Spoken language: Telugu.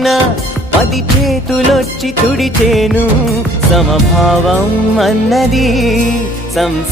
ఉన్నా పది చేతులొచ్చి తుడిచేను సమభావం అన్నది సంసారం